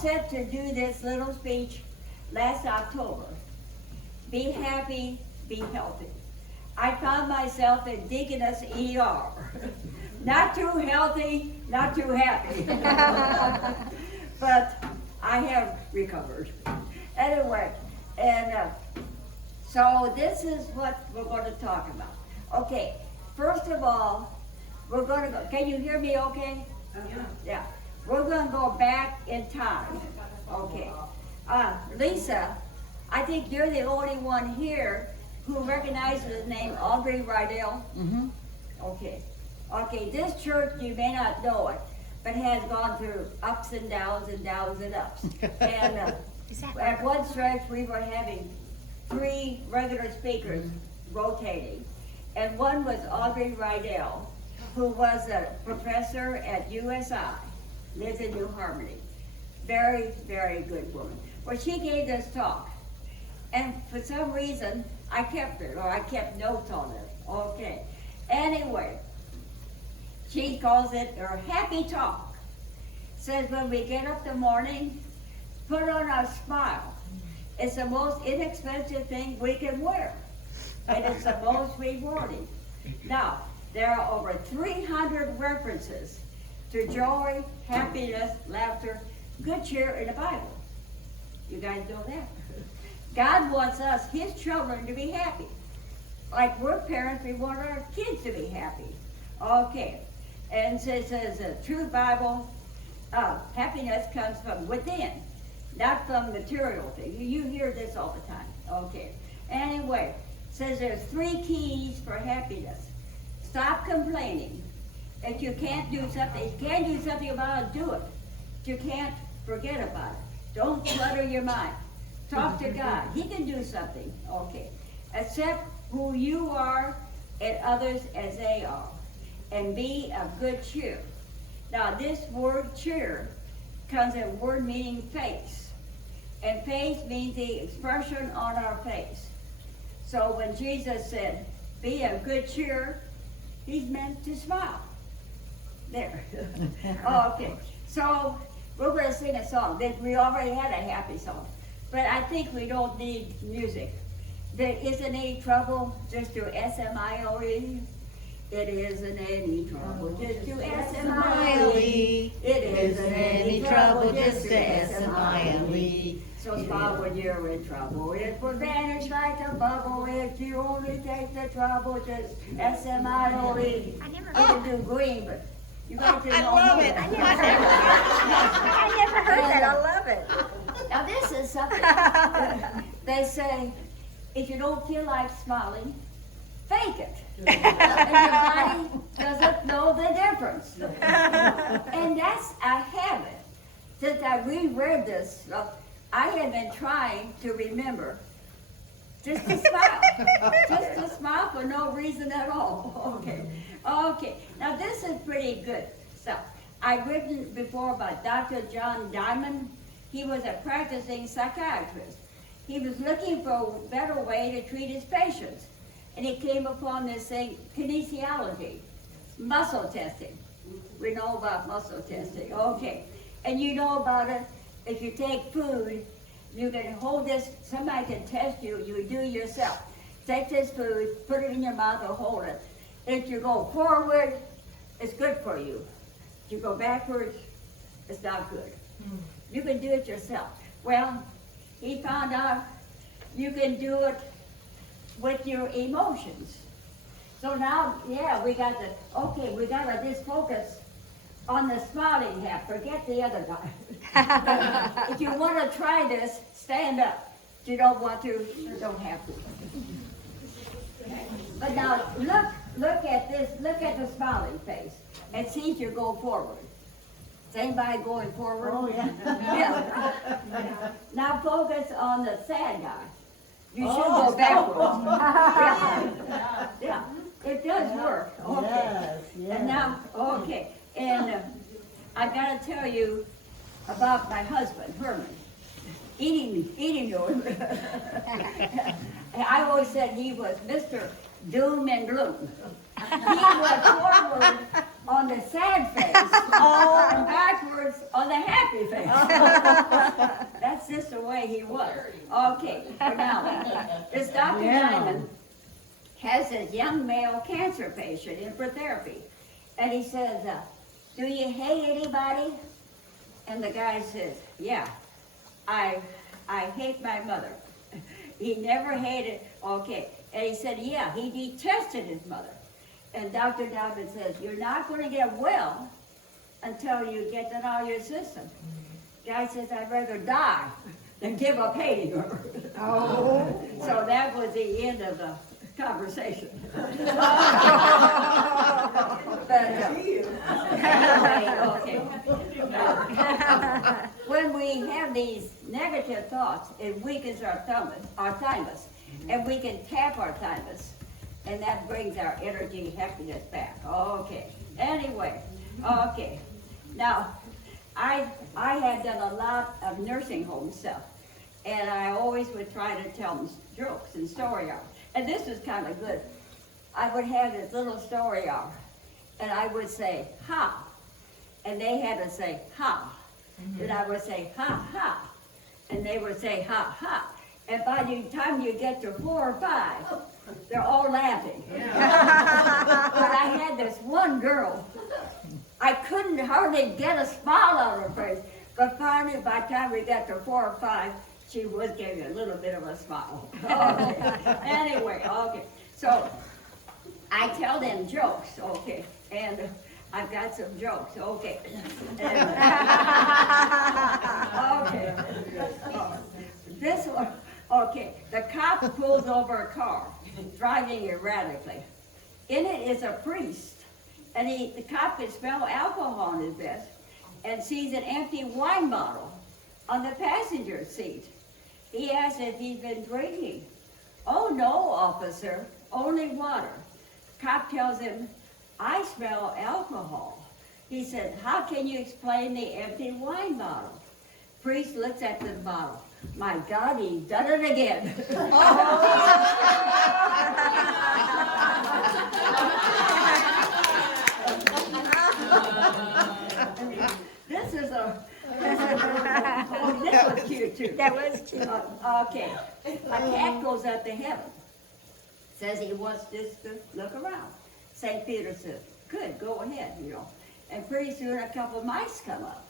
set to do this little speech last October. Be happy, be healthy. I found myself in Deaconess ER. Not too healthy, not too happy. But I have recovered. Anyway, and so this is what we're going to talk about. Okay, first of all, we're going to go, can you hear me okay? Yeah. We're going to go back in time. Okay. Lisa, I think you're the only one here who recognizes the name Audrey Rydell. Mm-hmm. Okay. Okay, this church, you may not know it, but has gone through ups and downs and downs and ups. And at one stretch, we were having 3 regular speakers rotating. And one was Audrey Rydell, who was a professor at USI, lives in New Harmony. Very, very good woman. Well, she gave this talk. And for some reason, I kept it, or I kept notes on it. Okay. Anyway, she calls it her happy talk. Says when we get up in the morning, put on a smile. It's the most inexpensive thing we can wear. And it's the most rewarding. Now, there are over 300 references to joy, happiness, laughter, good cheer in the Bible. You guys know that? God wants us, his children, to be happy. Like we're parents, we want our kids to be happy. Okay. And so it says a true Bible, happiness comes from within, not from material things. You hear this all the time. Okay. Anyway, says there's 3 keys for happiness. Stop complaining. If you can't do something, if you can't do something about it, do it. If you can't, forget about it. Don't clutter your mind. Talk to God. He can do something. Okay. Accept who you are and others as they are. And be of good cheer. Now this word cheer comes in word meaning face. And face means the expression on our face. So when Jesus said, be of good cheer, he's meant to smile. There. Okay. So we're going to sing a song. We already had a happy song. But I think we don't need music. There isn't any trouble, just do S-M-I-L-E. It isn't any trouble, just do S-M-I-L-E. It isn't any trouble, just do S-M-I-L-E. So smile when you're in trouble. It will vanish like a bubble if you only take the trouble, just S-M-I-L-E. You can do green, but you got to know. I love it. I never heard that. I love it. Now this is something. They say, if you don't feel like smiling, fake it. And your body doesn't know the difference. And that's a habit. Since I reread this, I have been trying to remember just to smile. Just to smile for no reason at all. Okay. Okay. Now this is pretty good stuff. I've written before about Dr. John Diamond. He was a practicing psychiatrist. He was looking for a better way to treat his patients. And he came upon this thing, kinesiology, muscle testing. We know about muscle testing. Okay. And you know about it. If you take food, you can hold this, somebody can test you, you do yourself. Take this food, put it in your mouth or hold it. If you go forward, it's good for you. If you go backwards, it's not good. You can do it yourself. Well, he found out you can do it with your emotions. So now, yeah, we got to just focus on the smiling half. Forget the other guy. If you want to try this, stand up. If you don't want to, you don't have to. But now, look at this. Look at the smiling face. And see if you go forward. Is anybody going forward? Oh, yeah. Yeah. Now focus on the sad guy. You should go backwards. Yeah. It does work. Okay. Yes, yes. And now, okay. And I got to tell you about my husband, Herman. Eating you. I always said he was Mr. Doom and Gloom. He went forward on the sad face and backwards on the happy face. just the way he was. Okay, now, this Dr. Diamond has this young male cancer patient in for therapy. And he says, do you hate anybody? And the guy says, yeah, I hate my mother. He never hated, okay. And he said, yeah, he detested his mother. And Dr. Diamond says, you're not going to get well until you get that out of your system. Guy says, I'd rather die than give up hating her. Oh. So that was the end of the conversation. Okay. When we have these negative thoughts, it weakens our thymus, and we can tap our thymus, and that brings our energy, happiness back. Okay. Anyway, okay. Now, I had done a lot of nursing home stuff, and I always would try to tell them jokes and story hours. And this was kind of good. I would have this little story hour, and I would say, ha, and they had to say, ha. And I would say, ha, ha, and they would say, ha, ha. And by the time you get to 4 or 5, they're all laughing. Yeah. But I had this one girl, I couldn't hardly get a smile on her face, but finally, by the time we got to 4 or 5, she was giving a little bit of a smile. Okay. Anyway, okay. So I tell them jokes, okay, and I've got some jokes, okay. And, okay. This one, okay. The cop pulls over a car, driving erratically. In it is a priest, and the cop can smell alcohol in his vest, and sees an empty wine bottle on the passenger seat. He asks if he's been drinking. Oh no, officer, only water. Cop tells him, I smell alcohol. He said, how can you explain the empty wine bottle? Priest looks at the bottle. My God, he's done it again. This was cute too. That was cute. Okay. A cat goes up to heaven. Says he wants just to look around. St. Peter says, good, go ahead, you know. And pretty soon a couple mice come up.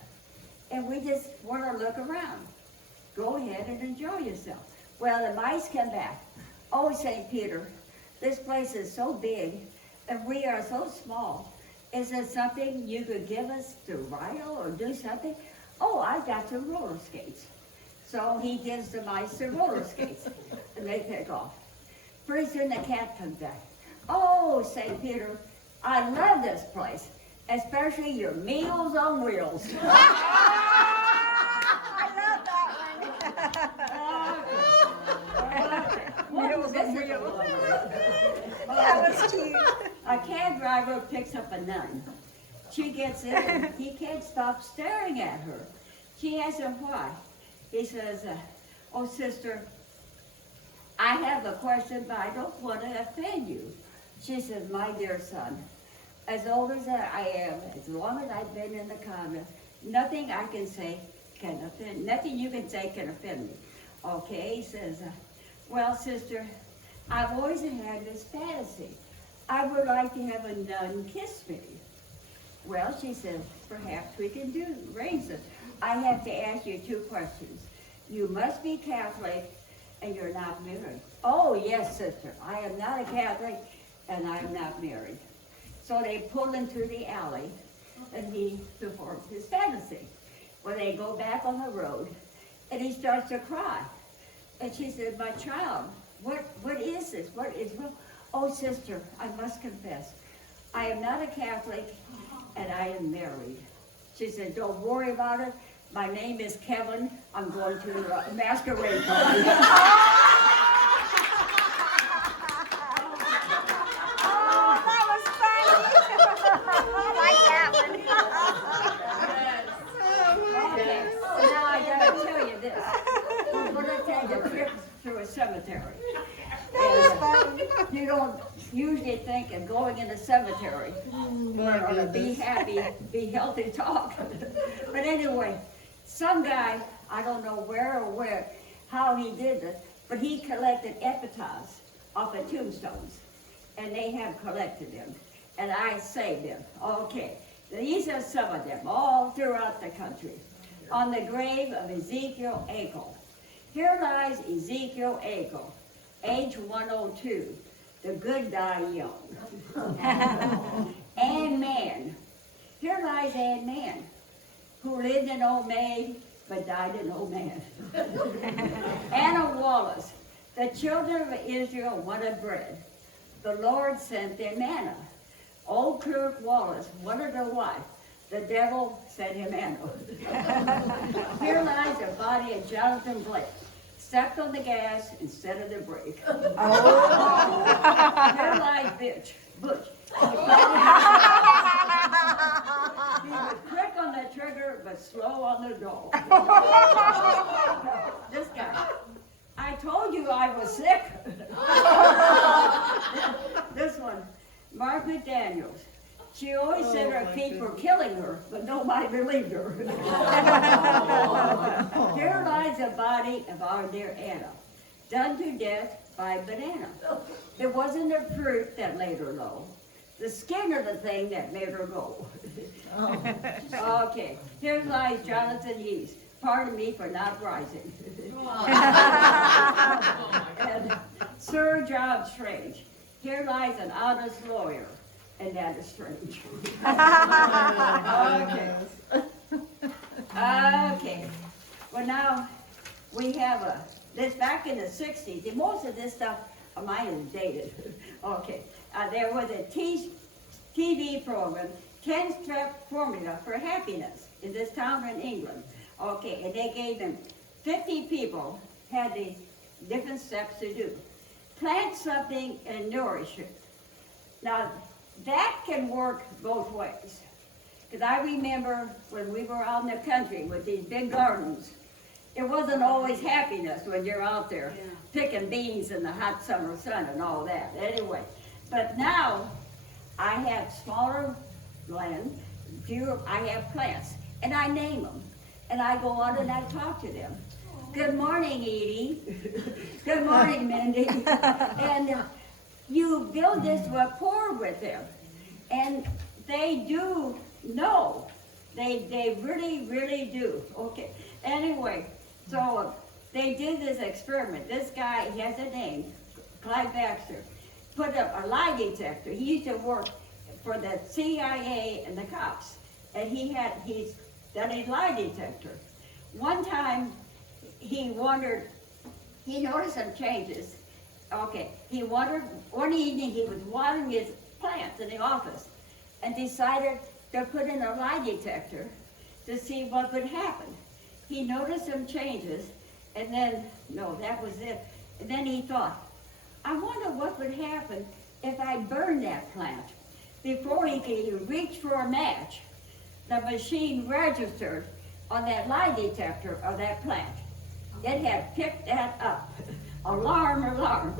And we just want to look around. Go ahead and enjoy yourself. Well, the mice come back. Oh, St. Peter, this place is so big and we are so small. Is there something you could give us to ride or do something? Oh, I've got some roller skates. So he gives the mice the roller skates and they take off. Pretty soon the cat comes back. Oh, St. Peter, I love this place, especially your Meals on Wheels. I love that one. Meals on Wheels. That was cute. A cab driver picks up a nun. She gets in and he can't stop staring at her. She asks him why. He says, oh, sister, I have a question, but I don't want to offend you. She says, my dear son, as old as I am, as long as I've been in the convent, nothing I can say can offend, nothing you can say can offend me. Okay, he says, well, sister, I've always had this fantasy. I would like to have a nun kiss me. Well, she says, perhaps we can arrange this. I have to ask you 2 questions. You must be Catholic and you're not married. Oh, yes, sister, I am not a Catholic and I am not married. So they pull him through the alley and he performs his fantasy. Well, they go back on the road and he starts to cry. And she said, my child, what is this? What is wrong? Oh, sister, I must confess, I am not a Catholic and I am married. She said, don't worry about it. My name is Kevin. I'm going to a masquerade party. That was funny. I like that one. Okay, so now I gotta tell you this. We're gonna take a trip through a cemetery. You don't usually think of going in a cemetery. We're gonna be happy, be healthy talk. But anyway, some guy, I don't know where, how he did this, but he collected epitaphs off of tombstones, and they have collected them, and I saved them. Okay, these are some of them, all throughout the country. On the grave of Ezekiel Akel. Here lies Ezekiel Akel, age 102. The good die young. Ann Mann. Here lies Ann Mann, who lived in old maid, but died an old man. Anna Wallace. The children of Israel wanted bread. The Lord sent them manna. Old Clerk Wallace wanted a wife. The devil sent him Anna. Here lies the body of Jonathan Blake, stepped on the gas instead of the brake. Oh. Here lies Butch. He was quick on the trigger, but slow on the door. This guy. I told you I was sick. This one, Margaret Daniels. She always said her feet were killing her, but nobody believed her. Here lies the body of our dear Anna, done to death by a banana. It wasn't the fruit that laid her low, the skin of the thing that made her go. Okay, here lies Jonathan Yeast. Pardon me for not rising. And Sir John Strange. Here lies an honest lawyer, and that is strange. Okay. Well, now we have this back in the 60s. And most of this stuff of mine is dated. Okay. There was a TV program, 10-step formula for happiness in this town in England. Okay, and they gave them 50 people, had these different steps to do. Plant something and nourish it. Now, that can work both ways. Because I remember when we were out in the country with these big gardens, it wasn't always happiness when you're out there picking beans in the hot summer sun and all that. Anyway, but now I have smaller land, I have plants, and I name them. And I go on and I talk to them. Good morning, Edie. Good morning, Mindy. And you build this rapport with them. And they do know. They really, really do. Okay. Anyway, so they did this experiment. This guy, he has a name, Clyde Baxter, put up a lie detector. He used to work for the CIA and the cops. And he's done a lie detector. One time, he noticed some changes. Okay, one evening he was watering his plants in the office and decided to put in a lie detector to see what would happen. He noticed some changes, and then, no, that was it. And then he thought, I wonder what would happen if I burned that plant. Before he could even reach for a match, the machine registered on that lie detector of that plant. It had picked that up. Alarm, alarm,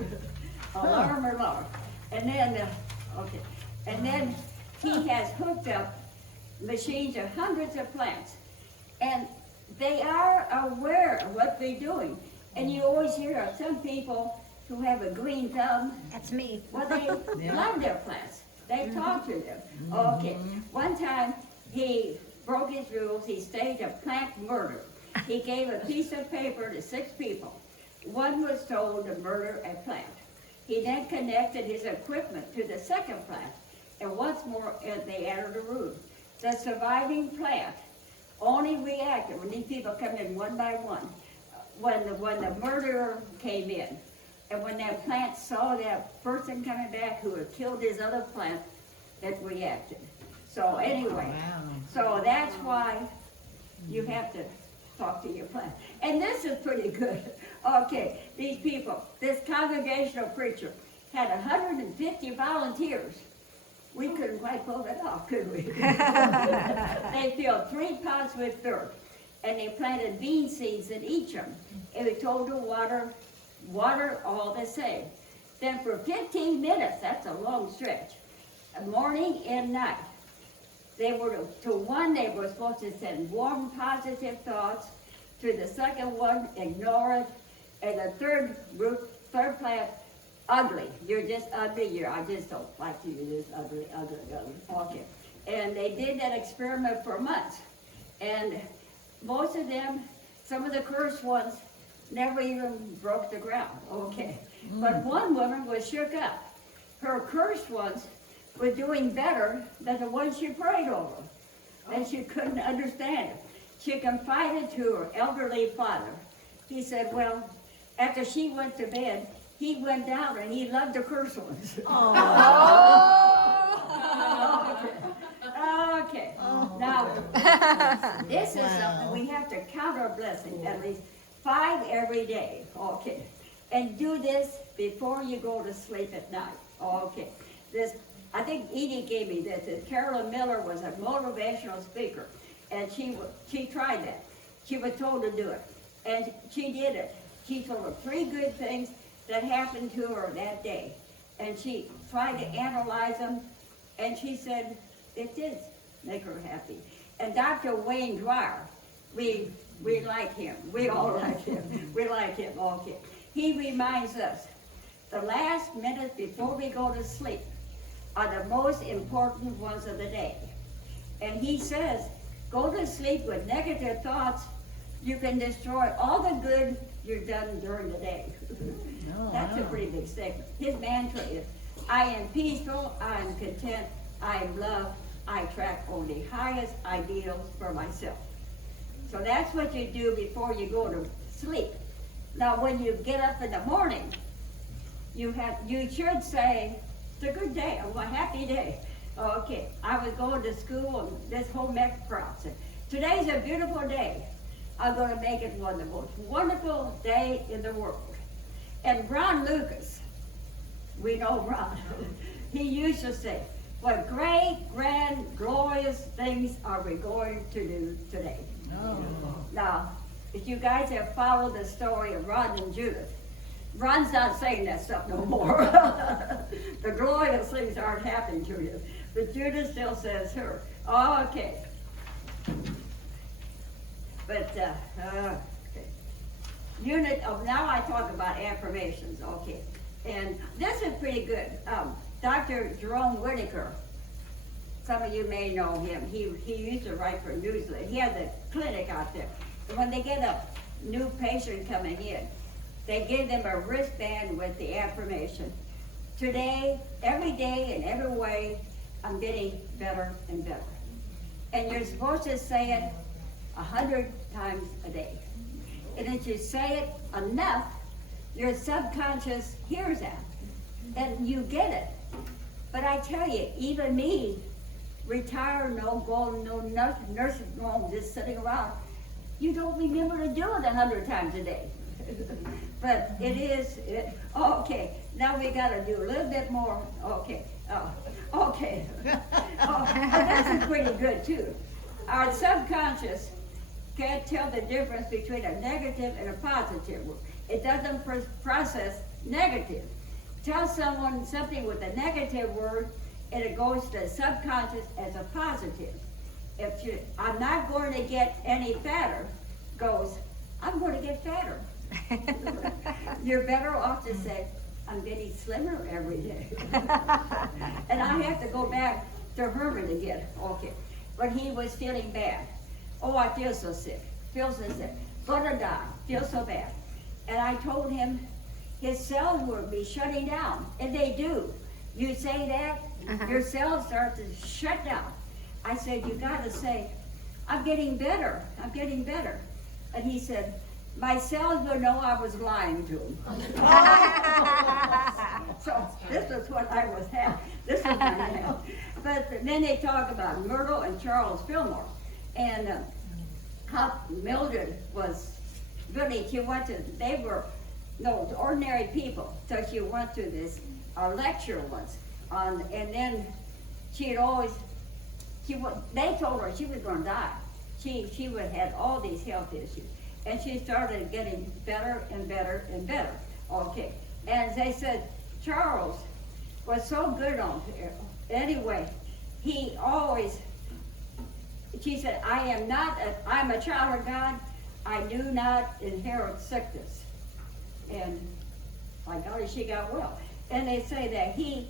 alarm, alarm. And then, and then he has hooked up machines of hundreds of plants. And they are aware of what they're doing. And you always hear of some people who have a green thumb. That's me. Well, they love their plants. They talk to them. Okay, one time he broke his rules. He staged a plant murder. He gave a piece of paper to 6 people. One was told to murder a plant. He then connected his equipment to the second plant, and once more they added a rule. The surviving plant only reacted when these people come in one by one. When the murderer came in, and when that plant saw that person coming back who had killed his other plant, it reacted. So anyway, so that's why you have to talk to your plant. And this is pretty good. Okay, these people, this congregational preacher had 150 volunteers. We couldn't quite pull it off, could we? They filled 3 pots with dirt, and they planted bean seeds in each of them. And we told to water all the same. Then for 15 minutes, that's a long stretch, morning and night, They were, to one, they were supposed to send warm, positive thoughts. To the second one, ignore it. And the third group, third class, ugly. You're just ugly. I just don't like you. You're just ugly, ugly, ugly. Okay. And they did that experiment for months. And most of them, some of the cursed ones, never even broke the ground. Okay. But one woman was shook up. Her cursed ones were doing better than the ones she prayed over. And she couldn't understand it. She confided to her elderly father. He said, well, after she went to bed, he went down and he loved the cursed ones. Okay. Now, this is something we have to count our blessings, at least 5 every day. Okay. And do this before you go to sleep at night. Okay. This, I think Edie gave me this. Carolyn Miller was a motivational speaker, and she tried that. She was told to do it, and she did it. She told her 3 good things that happened to her that day, and she tried to analyze them, and she said it did make her happy. And Dr. Wayne Dwyer, we like him. We all like him. We like him. Okay. He reminds us the last minutes before we go to sleep are the most important ones of the day. And he says, go to sleep with negative thoughts. You can destroy all the good you've done during the day. That's a pretty big statement. His mantra is, I am peaceful, I am content, I am loved, I track only highest ideals for myself. So that's what you do before you go to sleep. Now when you get up in the morning, you should say, it's a good day, a happy day. Okay, I was going to school and this whole crowd said, today's a beautiful day. I'm going to make it one of the most wonderful day in the world. And Ron Lucas, we know Ron, he used to say, what great, grand, glorious things are we going to do today? Now, if you guys have followed the story of Ron and Judith, Ron's not saying that stuff no more. The glorious things aren't happening to you. But Judith still says her. Oh, okay. But, okay. Unit of, now I talk about affirmations, okay. And this is pretty good. Dr. Jerome Whitaker, some of you may know him. He used to write for Newsletter. He has a clinic out there. And when they get a new patient coming in, they give them a wristband with the affirmation. Today, every day, in every way, I'm getting better and better. And you're supposed to say it 100 times a day. And if you say it enough, your subconscious hears that. And you get it. But I tell you, even me, retired, no nursing home, just sitting around, you don't remember to do it 100 times a day. But it is, okay, now we got to do a little bit more. Okay, okay. This is pretty good too. Our subconscious can't tell the difference between a negative and a positive word. It doesn't process negative. Tell someone something with a negative word, and it goes to the subconscious as a positive. If you, I'm not going to get any fatter, goes, I'm going to get fatter. You're better off to say, I'm getting slimmer every day. And I have to go back to Herman again. Okay. But he was feeling bad. Oh, I feel so sick. Feel so sick. Gonna die. Feel so bad. And I told him his cells would be shutting down. And they do. You say that, your cells start to shut down. I said, you gotta say, I'm getting better. I'm getting better. And he said, my cells would know I was lying to him. So this is what I was having. This is what I had. But then they talk about Myrtle and Charles Fillmore. And how Mildred was really, she went to, they were no ordinary people. So she went to this lecture once on, and then she had always, they told her she was going to die. She would had all these health issues. And she started getting better and better and better. Okay. And they said, Charles was so good on her. Anyway, he always she said, I'm a child of God. I do not inherit sickness. And by golly, she got well. And they say that he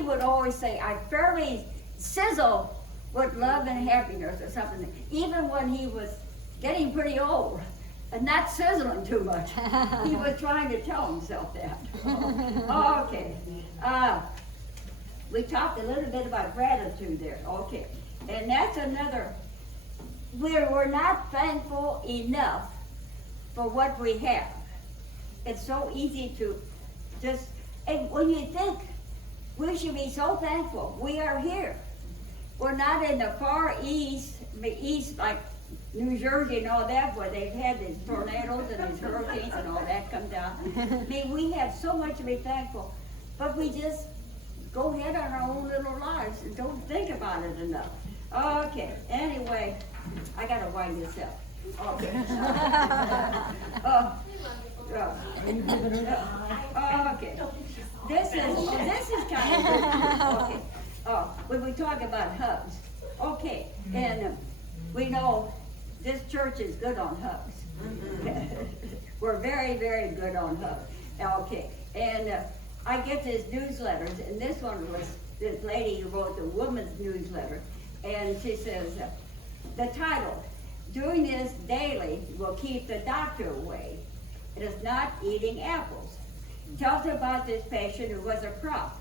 would always say, I fairly sizzle with love and happiness or something. Even when he was getting pretty old and not sizzling too much, he was trying to tell himself that. Okay. We talked a little bit about gratitude there. Okay. And that's another, we're not thankful enough for what we have. It's so easy to just, and when you think we should be so thankful, we are here. We're not in the far east like New Jersey and all that, where they've had these tornadoes and these hurricanes and all that come down. I mean, we have so much to be thankful, but we just go ahead on our own little lives and don't think about it enough. Okay, anyway, I gotta wind this up. Okay. Okay. This is kind of good. Okay. When we talk about hugs. Okay, and we know this church is good on hugs. We're very, very good on hugs. Okay, and I get these newsletters, and this one was this lady who wrote the woman's newsletter, and she says, the title, doing this daily will keep the doctor away. It is not eating apples. Tells about this patient who was a prop.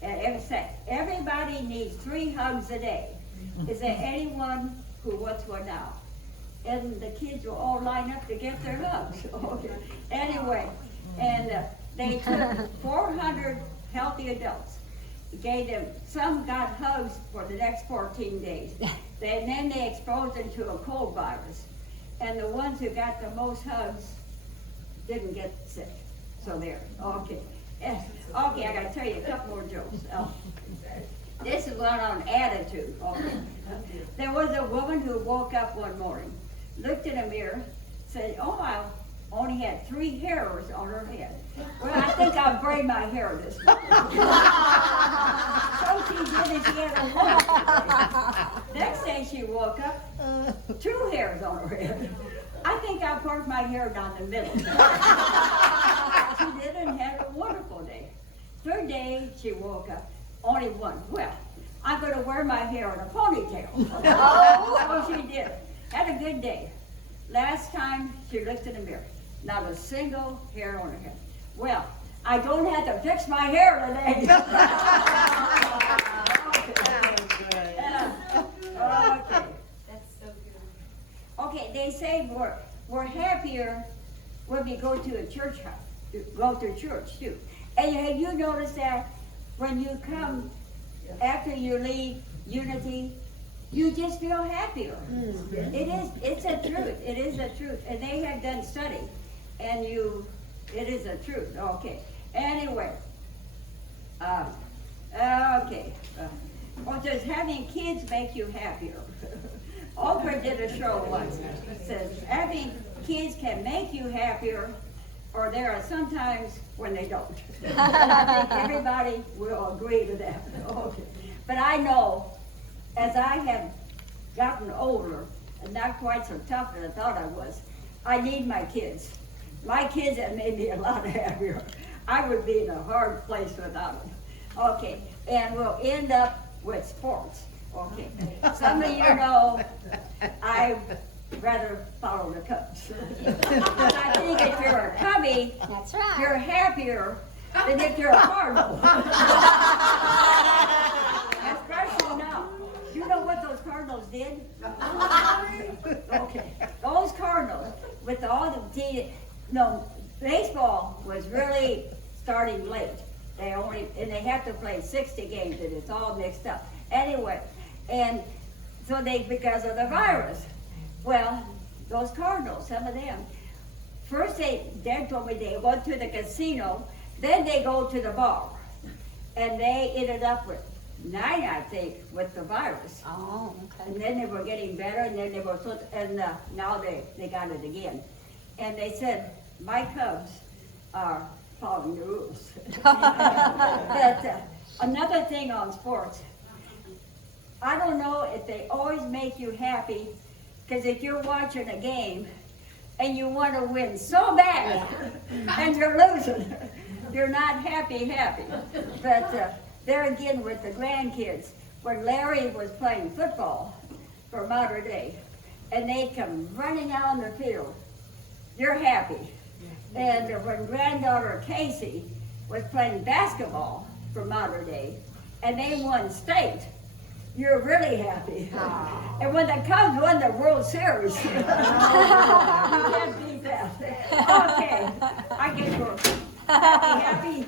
And everybody needs 3 hugs a day. Is there anyone who wants one now? And the kids will all line up to get their hugs. Okay. Anyway, and they took 400 healthy adults, gave them, some got hugs for the next 14 days. And then they exposed them to a cold virus. And the ones who got the most hugs didn't get sick. So there, okay. Okay, I gotta tell you a couple more jokes. This is one on attitude. Okay. There was a woman who woke up one morning, looked in a mirror, said, oh, I only had 3 hairs on her head. Well, I think I'll braid my hair this morning. So she did it, she had a woman. Next day she woke up, 2 hairs on her head. I think I'll part my hair down the middle. She did and had a wonderful day. 3rd day she woke up, only 1. Well, I'm going to wear my hair in a ponytail. So she did. Had a good day. Last time she looked in the mirror, not a single hair on her head. Well, I don't have to fix my hair today. Okay. That's so good. Okay, they say we're happier when we go to a church house, go to church too. And have you noticed that when you come after you leave Unity, you just feel happier. Mm-hmm. It's a truth. It is a truth. And they have done study, and it is a truth. Okay. Anyway, okay. Well, does having kids make you happier? Oprah did a show once. It says having kids can make you happier, or there are some times when they don't. And I think everybody will agree to that. Okay. But I know, as I have gotten older and not quite so tough as I thought I was, I need my kids. My kids have made me a lot happier. I would be in a hard place without them. Okay, and we'll end up with sports. Okay, some of you know I rather follow the Cubs. I think if you're a Cubby, That's right. you're happier than if you're a Cardinal. Especially now. You know what those Cardinals did? Okay, those Cardinals with all the baseball was really starting late. They have to play 60 games, and it's all mixed up. Anyway, and so because of the virus. Well, those Cardinals, some of them, first Dad told me they went to the casino, then they go to the bar, and they ended up with 9, I think, with the virus. Oh, okay. And then they were getting better, and then they were, now they got it again. And they said, my Cubs are following the rules. But another thing on sports, I don't know if they always make you happy, because if you're watching a game and you want to win so bad and you're losing, you're not happy. But there again with the grandkids, when Larry was playing football for Mater Dei, and they come running out on the field, you're happy. And when granddaughter Casey was playing basketball for Mater Dei, and they won state, you're really happy. And when the Cubs won the World Series, you can't beat that. Okay, I get your happy.